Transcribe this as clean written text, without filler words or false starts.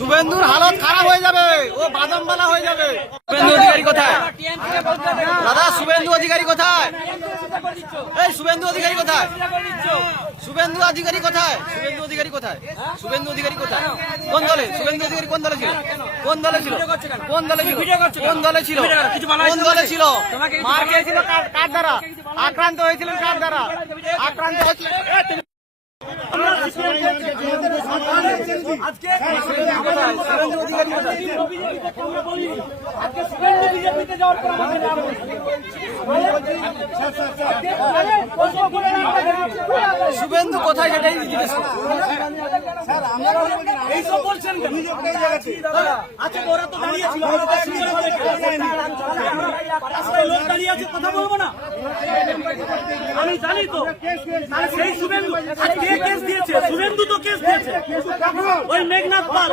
শুভেন্দুর হালত খারাপ হয়ে যাবে, ও বাদামবালা হয়ে যাবে। শুভেন্দু অধিকারী কোথায় দাদা? শুভেন্দু অধিকারী কোথায়? এই শুভেন্দু অধিকারী কোথায়? শুভেন্দু অধিকারী কোথায়? শুভেন্দু অধিকারী কোথায়? শুভেন্দু অধিকারী কোথায়? কোন দলে? শুভেন্দু অধিকারী কোন দলে ছিল? কোন দলে ছিল? কোন দলে ছিল? কোন দলে ছিল? কোন দলে ছিল? মার খেয়েছিল কার দ্বারা? আক্রান্ত হয়েছিলেন কার দ্বারা? আক্রান্ত হয়েছিলেন শুভেন্দু কোথায় সেটাই জিজ্ঞেস কথা বলবো না, আমি জানি তো সেই শুভেন্দু কেস দিয়েছে, শুভেন্দু তো কেস দিয়েছে ওই মেঘনাথ পাল।